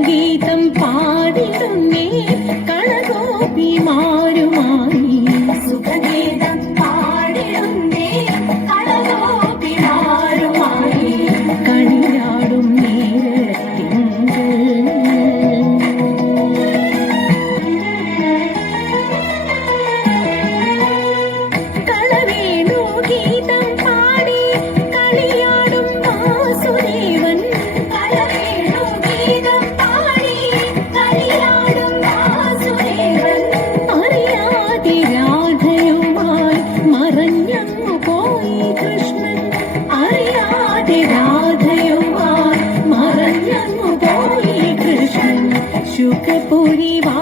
ഗീതം পরিবার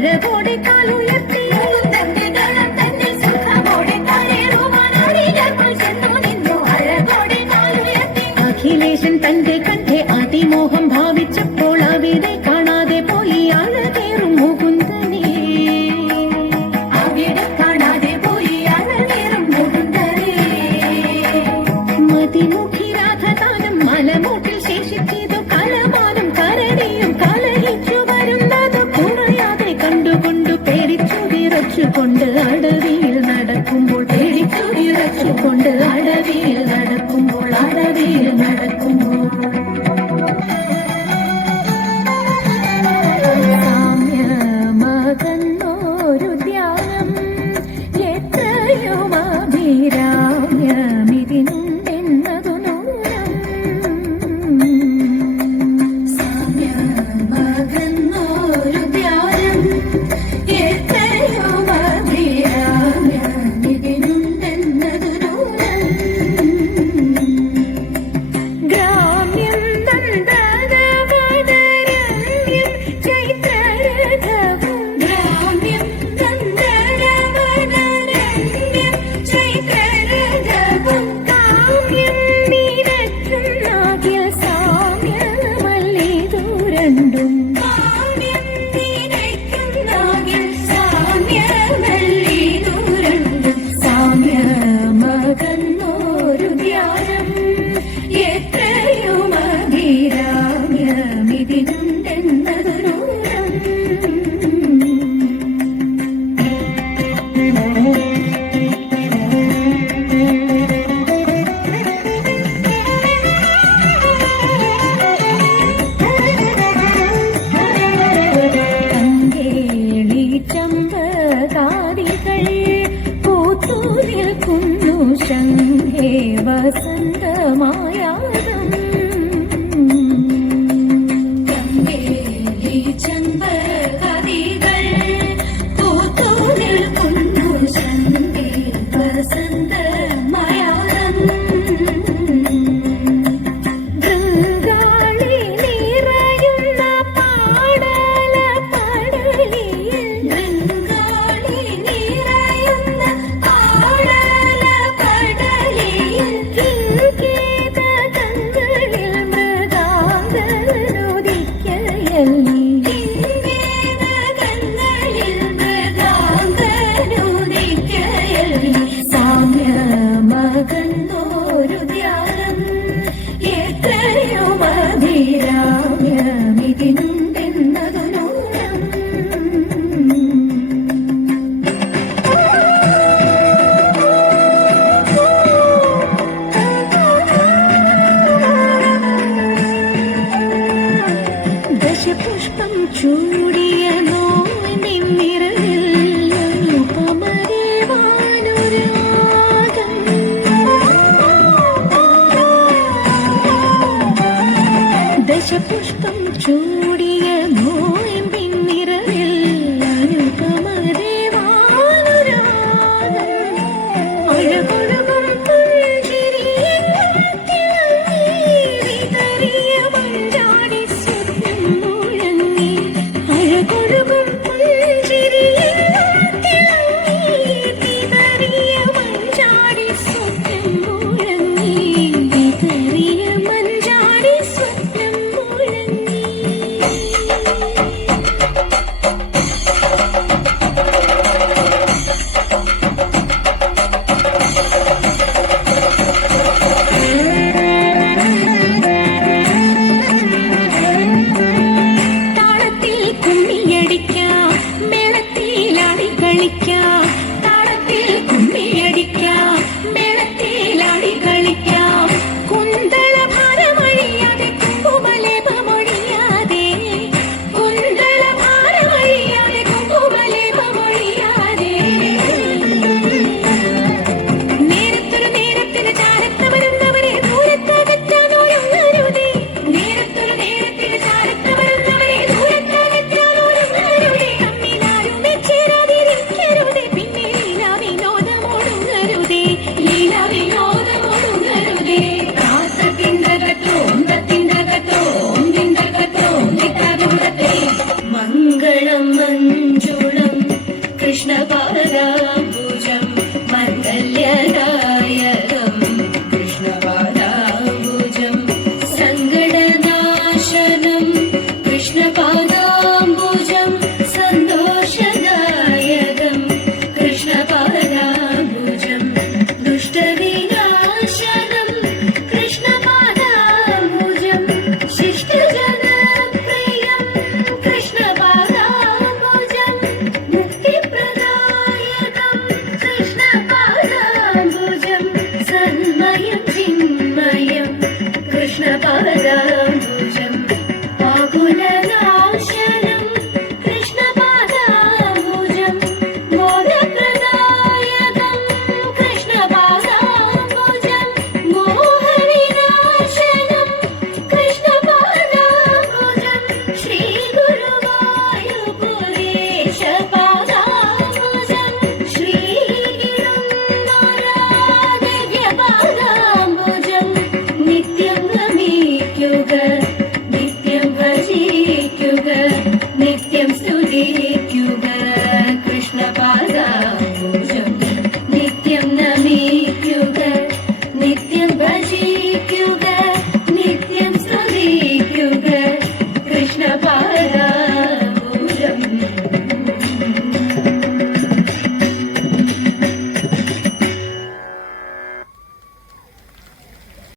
അഴകോടെ കാലുയർത്തി തന്റെ കളം തന്നിൽ സുഖമോടെ കരേറുവാനാടിയപ്പോൾ ചെന്നു നിന്നു അഴകോടെ കാലുയർത്തി അഖിലേഷൻ തന്റെ കണ്ഠെ അതിമോഹം ഭാവിച്ചപ്പോൾ അവിടെ കാണാതെ പോയി അഴകേറും മുകുന്ദനെ. അവിടെ കാണാതെ പോയി അഴകേറും മുകുന്ദനെ. മതിമുഖ ஏற்றுக்கொண்டு வசந்த